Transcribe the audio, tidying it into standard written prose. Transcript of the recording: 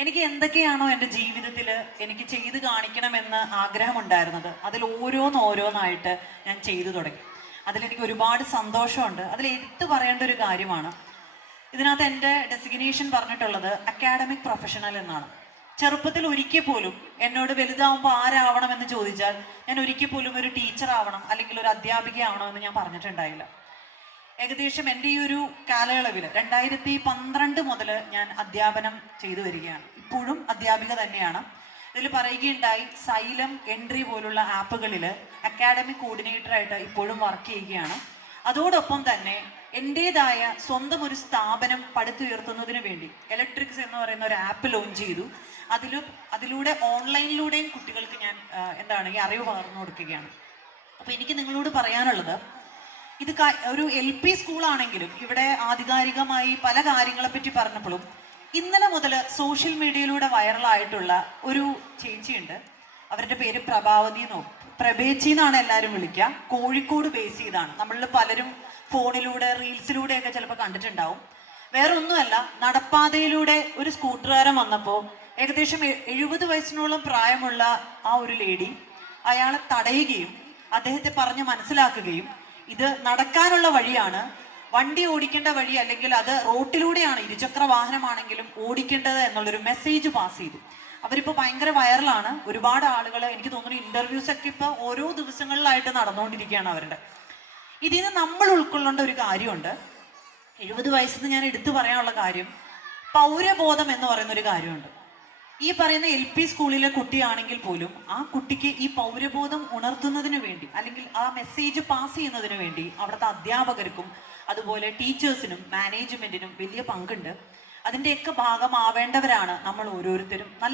എനിക്ക് എന്തൊക്കെയാണോ എൻ്റെ ജീവിതത്തിൽ എനിക്ക് ചെയ്ത് കാണിക്കണമെന്ന് ആഗ്രഹമുണ്ടായിരുന്നത് അതിൽ ഓരോന്നോരോന്നായിട്ട് ഞാൻ ചെയ്തു തുടങ്ങി. അതിലെനിക്ക് ഒരുപാട് സന്തോഷമുണ്ട്. അതിൽ എടുത്തു പറയേണ്ട ഒരു കാര്യമാണ്, ഇതിനകത്ത് എൻ്റെ ഡെസിഗ്നേഷൻ പറഞ്ഞിട്ടുള്ളത് അക്കാഡമിക് പ്രൊഫഷണൽ എന്നാണ്. ചെറുപ്പത്തിൽ ഒരിക്കൽ പോലും എന്നോട് വലുതാവുമ്പോൾ ആരാവണമെന്ന് ചോദിച്ചാൽ ഞാൻ ഒരിക്കൽ പോലും ഒരു ടീച്ചർ ആവണം അല്ലെങ്കിൽ ഒരു അധ്യാപിക ആവണമെന്ന് ഞാൻ പറഞ്ഞിട്ടുണ്ടായില്ല. ഏകദേശം എൻ്റെ ഈ ഒരു കാലയളവിൽ 2012 മുതൽ ഞാൻ അധ്യാപനം ചെയ്തു വരികയാണ്. ഇപ്പോഴും അധ്യാപിക തന്നെയാണ്. ഇതിൽ പറയുകയുണ്ടായി, സൈലം എൻട്രി പോലുള്ള ആപ്പുകളിൽ അക്കാഡമിക് കോർഡിനേറ്ററായിട്ട് ഇപ്പോഴും വർക്ക് ചെയ്യുകയാണ്. അതോടൊപ്പം തന്നെ എൻ്റേതായ സ്വന്തം ഒരു സ്ഥാപനം പടുത്തുയർത്തുന്നതിന് വേണ്ടി ഇലക്ട്രിക്സ് എന്ന് പറയുന്ന ഒരു ആപ്പ് ലോഞ്ച് ചെയ്തു. അതിലൂടെ ഓൺലൈനിലൂടെയും കുട്ടികൾക്ക് ഞാൻ ഈ അറിവ് പകർന്നു കൊടുക്കുകയാണ്. അപ്പോൾ എനിക്ക് നിങ്ങളോട് പറയാനുള്ളത്, ഇത് ഒരു LP സ്കൂളാണെങ്കിലും ഇവിടെ ആധികാരികമായി പല കാര്യങ്ങളെപ്പറ്റി പറഞ്ഞപ്പോഴും ഇന്നലെ മുതൽ സോഷ്യൽ മീഡിയയിലൂടെ വൈറലായിട്ടുള്ള ഒരു ചേച്ചിയുണ്ട്. അവരുടെ പേര് പ്രഭാവതി എന്നോ പ്രഭേച്ചി എന്നാണ് എല്ലാവരും വിളിക്കുക. കോഴിക്കോട് ബേസ് ചെയ്താണ്. നമ്മളിൽ പലരും ഫോണിലൂടെ റീൽസിലൂടെയൊക്കെ ചിലപ്പോൾ കണ്ടിട്ടുണ്ടാവും. വേറെ ഒന്നുമല്ല, നടപ്പാതയിലൂടെ ഒരു സ്കൂട്ടറുകാരൻ വന്നപ്പോൾ ഏകദേശം 70 വയസ്സിനോളം പ്രായമുള്ള ആ ഒരു ലേഡി അയാളെ തടയുകയും അദ്ദേഹത്തെ പറഞ്ഞ് മനസ്സിലാക്കുകയും ഇത് നടക്കാനുള്ള വഴിയാണ്, വണ്ടി ഓടിക്കേണ്ട വഴി, അല്ലെങ്കിൽ അത് റോട്ടിലൂടെയാണ്, ഇരുചക്ര വാഹനമാണെങ്കിലും ഓടിക്കേണ്ടത് എന്നുള്ളൊരു മെസ്സേജ് പാസ് ചെയ്തു. അവരിപ്പോൾ ഭയങ്കര വൈറലാണ്. ഒരുപാട് ആളുകൾ, എനിക്ക് തോന്നുന്നു ഇന്റർവ്യൂസ് ഒക്കെ ഇപ്പോൾ ഓരോ ദിവസങ്ങളിലായിട്ട് നടന്നുകൊണ്ടിരിക്കുകയാണ് അവരുടെ. ഇതിന് നമ്മൾ ഉൾക്കൊള്ളേണ്ട ഒരു കാര്യമുണ്ട്. 70 വയസ്സിന് ഞാൻ എടുത്തു പറയാനുള്ള കാര്യം, പൗരബോധം എന്ന് പറയുന്ന ഒരു കാര്യമുണ്ട്. ഈ പറയുന്ന LP സ്കൂളിലെ കുട്ടിയാണെങ്കിൽ പോലും ആ കുട്ടിക്ക് ഈ പൗരബോധം ഉണർത്തുന്നതിന് വേണ്ടി, അല്ലെങ്കിൽ ആ മെസ്സേജ് പാസ് ചെയ്യുന്നതിന് വേണ്ടി അവിടുത്തെ അധ്യാപകർക്കും അതുപോലെ ടീച്ചേഴ്സിനും മാനേജ്മെന്റിനും വലിയ പങ്കുണ്ട്. അതിൻ്റെയൊക്കെ ഭാഗമാവേണ്ടവരാണ് നമ്മൾ ഓരോരുത്തരും.